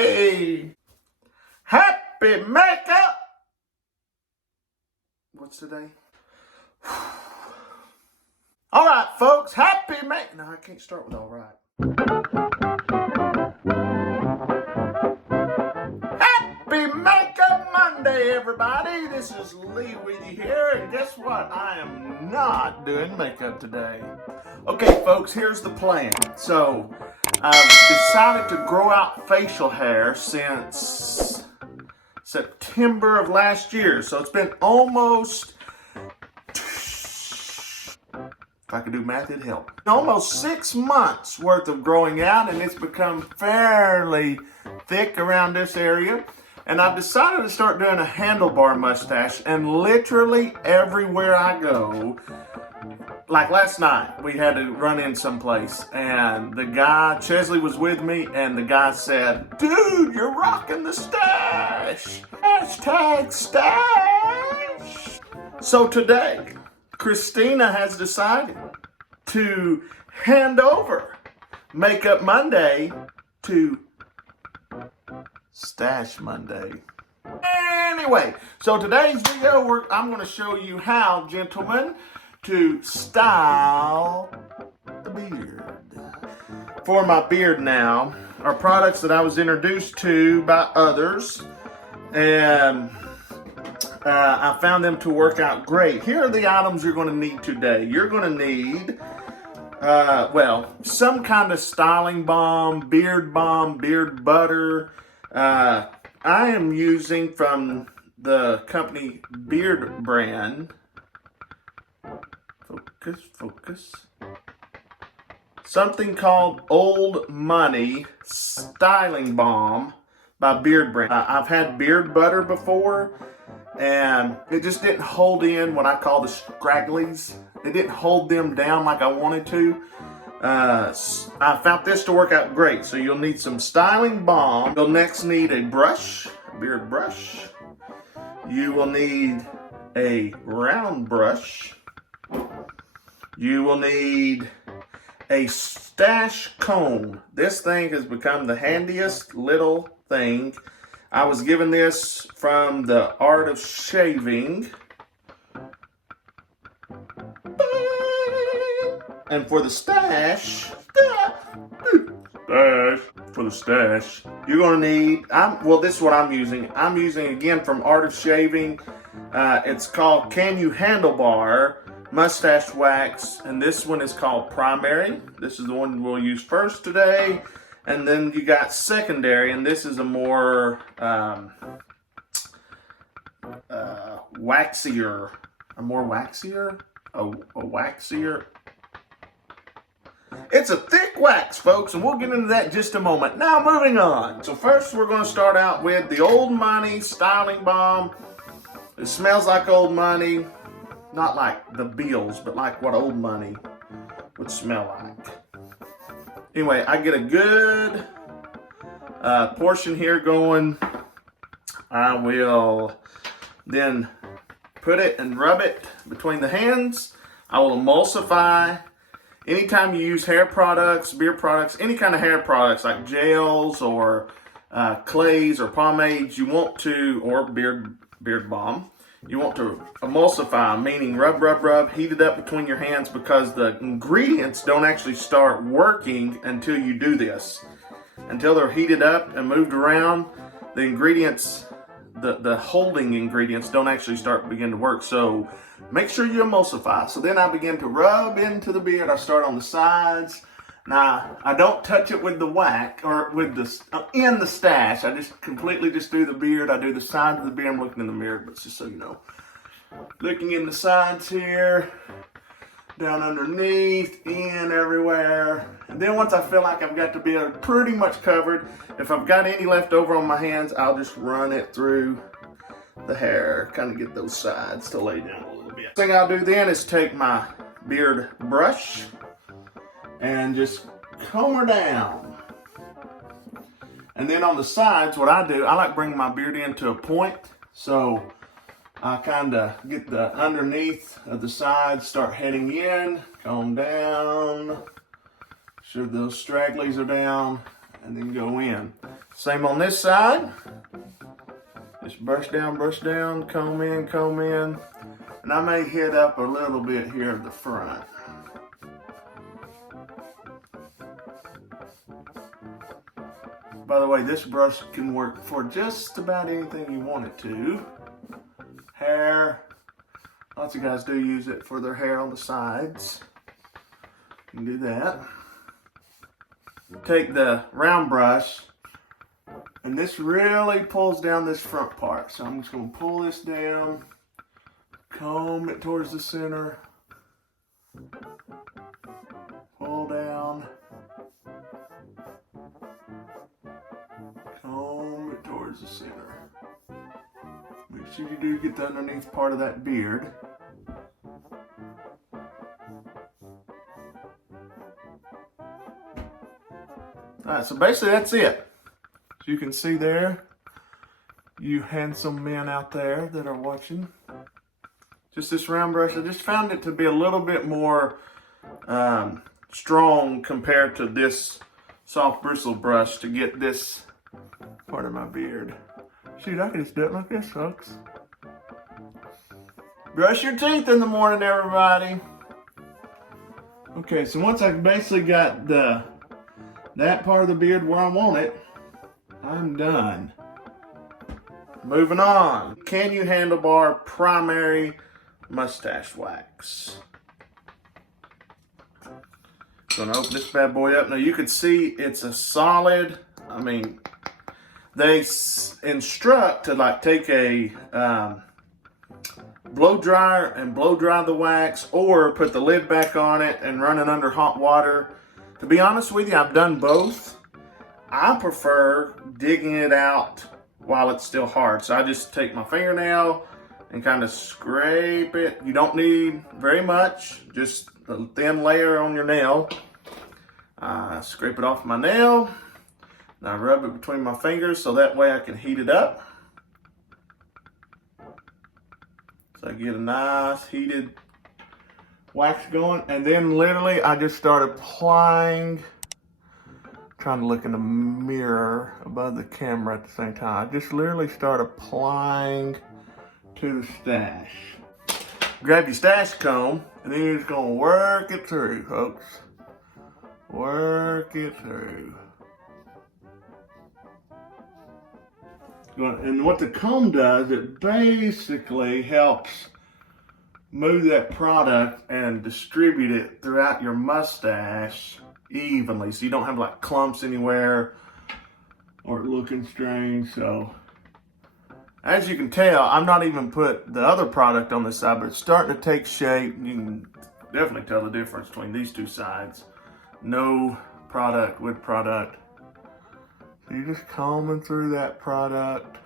Happy makeup. What's today? All right, folks. Happy make. No, I can't start with all right. Happy Makeup Monday, everybody. This is Lee with you here, and guess what? I am not doing makeup today. Okay, folks, here's the plan. So, I've decided to grow out facial hair since September of last year. So it's been almost, if I could do math, it'd help. Almost 6 months worth of growing out, and it's become fairly thick around this area. And I've decided to start doing a handlebar mustache, and literally everywhere I go, like last night, we had to run in someplace, and the guy, Chesley was with me, and the guy said, "Dude, you're rocking the stash. Hashtag stash." So today, Christina has decided to hand over Makeup Monday to Stash Monday. Anyway, so today's video, I'm going to show you how, gentlemen, to style the beard. For my beard now are products that I was introduced to by others, and I found them to work out great. Here are the items you're going to need today. You're going to need, some kind of styling balm, beard butter. I am using from the company Beard Brand. Focus. Something called Old Money Styling Balm by Beard Brand. I've had beard butter before, and it just didn't hold in what I call the scragglies. It didn't hold them down like I wanted to. I found this to work out great. So you'll need some styling balm. You'll next need a brush, a beard brush. You will need a round brush. You will need a stash comb. This thing has become the handiest little thing. I was given this from the Art of Shaving. And for the stash, you're going to need, this is what I'm using. I'm using, again, from Art of Shaving. It's called Can You Handlebar Mustache Wax, and this one is called Primary. This is the one we'll use first today. And then you got Secondary, and this is a more waxier. It's a thick wax, folks, and we'll get into that in just a moment. Now, moving on. So first, we're going to start out with the Old Money Styling Balm. It smells like Old Money. Not like the Beals, but like what Old Money would smell like. Anyway, I get a good portion here going. I will then put it and rub it between the hands. I will emulsify. Anytime you use hair products, beard products, any kind of hair products like gels or clays or pomades, you want to, or beard balm, you want to emulsify, meaning rub, heat it up between your hands, because the ingredients don't actually start working until you do this. Until they're heated up and moved around, the ingredients, the holding ingredients don't actually begin to work. So make sure you emulsify. So then I begin to rub into the beard. I start on the sides. Now, I don't touch it with the wax or with in the stash. I just completely do the beard. I do the sides of the beard. I'm looking in the mirror, but just so you know. Looking in the sides here, down underneath, in everywhere. And then once I feel like I've got the beard pretty much covered, if I've got any left over on my hands, I'll just run it through the hair, kind of get those sides to lay down a little bit. The thing I'll do then is take my beard brush and just comb her down. And then on the sides, what I do, I like bringing my beard into a point. So I kind of get the underneath of the sides, start heading in, comb down, sure those stragglies are down, and then go in. Same on this side. Just brush down, comb in, and I may hit up a little bit here at the front. By the way, this brush can work for just about anything you want it to. Hair, lots of guys do use it for their hair on the sides. You can do that. Take the round brush, and this really pulls down this front part. So I'm just going to pull this down, comb it towards the center, pull down, comb it towards the center. Make sure you do get the underneath part of that beard. Alright, so basically that's it. As you can see there, you handsome men out there that are watching, just this round brush, I just found it to be a little bit more strong compared to this soft bristle brush to get this part of my beard. Shoot, I can just do it like this, folks. Brush your teeth in the morning, everybody. Okay, so once I basically got that part of the beard where I want it, I'm done. Moving on. Can you Handlebar Primary Mustache Wax? Gonna open this bad boy up. Now you can see it's a solid, I mean, they instruct to like take a blow dryer and blow dry the wax, or put the lid back on it and run it under hot water. To be honest with you, I've done both. I prefer digging it out while it's still hard. So I just take my fingernail and kind of scrape it. You don't need very much, just a thin layer on your nail. Scrape it off my nail. And I rub it between my fingers so that way I can heat it up. So I get a nice heated wax going, and then literally I just start applying, trying to look in the mirror above the camera at the same time. I just literally start applying to the stash. Grab your stash comb, and then you're just gonna work it through, folks. Work it through. And what the comb does, it basically helps move that product and distribute it throughout your mustache evenly, so you don't have like clumps anywhere or looking strange. So as you can tell, I'm not even put the other product on this side, but it's starting to take shape. You can definitely tell the difference between these two sides. No product with product. So you're just combing through that product,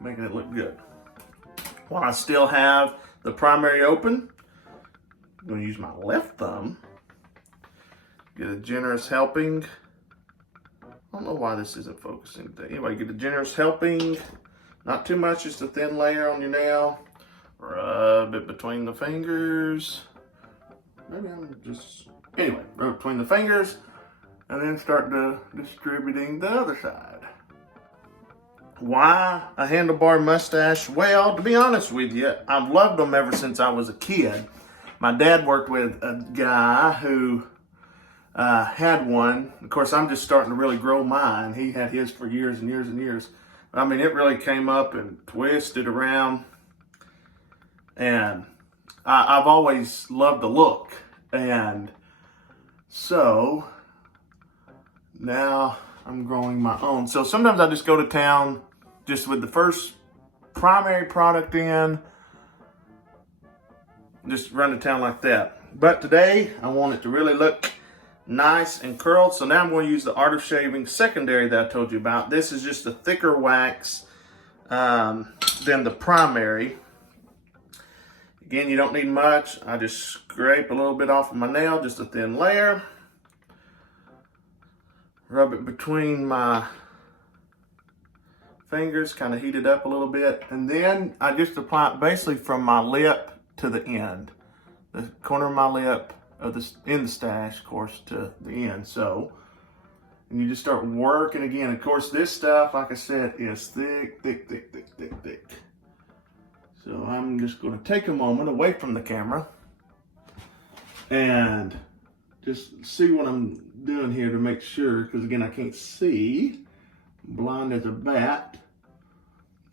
making it look good. While I still have the primary open, I'm going to use my left thumb, get a generous helping. I don't know why this isn't focusing today. Anyway, get a generous helping, not too much, just a thin layer on your nail. Rub it between the fingers. Maybe I'm just, anyway, rub it between the fingers, and then start distributing the other side. Why a handlebar mustache? Well, to be honest with you, I've loved them ever since I was a kid. My dad worked with a guy who had one. Of course, I'm just starting to really grow mine. He had his for years and years and years. I mean, it really came up and twisted around. And I've always loved the look. And so now I'm growing my own. So sometimes I just go to town just with the first primary product in, just run to town like that. But today I want it to really look nice and curled. So now I'm going to use the Art of Shaving secondary that I told you about. This is just a thicker wax than the primary. Again, you don't need much. I just scrape a little bit off of my nail, just a thin layer. Rub it between my fingers, kind of heat it up a little bit. And then I just apply it basically from my lip to the end. The corner of my lip, in the stash, of course, to the end. So And you just start working again. Of course, this stuff, like I said, is thick, thick, thick, thick, thick, thick. So I'm just going to take a moment away from the camera and just see what I'm doing here to make sure, because again, I can't see. I'm blind as a bat.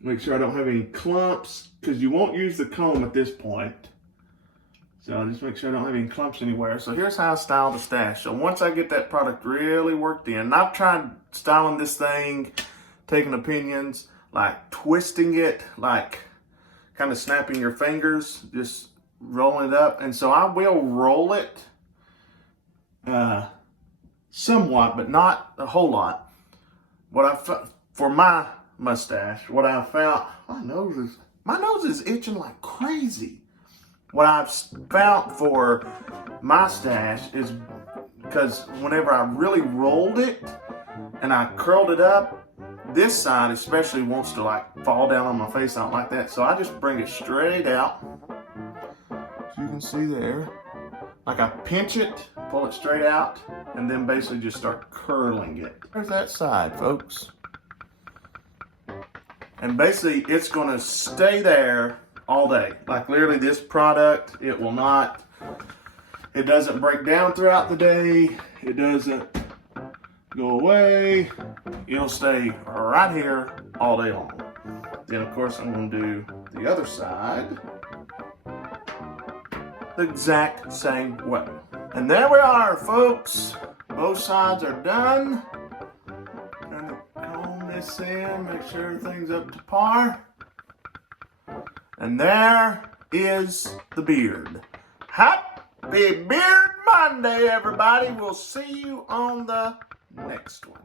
Make sure I don't have any clumps, because you won't use the comb at this point. So just make sure I don't have any clumps anywhere. So here's how I style the stash. So once I get that product really worked in, and I've tried styling this thing, taking opinions, like twisting it, like kind of snapping your fingers, just rolling it up. And so I will roll it somewhat, but not a whole lot. For my mustache, what I found, my nose is itching like crazy. What I've found for my stash is, because whenever I really rolled it and I curled it up, this side especially wants to like fall down on my face. I don't like that. So I just bring it straight out. As you can see there, like I pinch it, pull it straight out, and then basically just start curling it. There's that side, folks. And basically it's gonna stay there all day. Like literally this product, it doesn't break down throughout the day. It doesn't go away. It'll stay right here all day long. Then of course I'm gonna do the other side the exact same way. And there we are, folks. Both sides are done. Gonna comb this in, make sure everything's up to par. And there is the beard. Happy Beard Monday, everybody. We'll see you on the next one.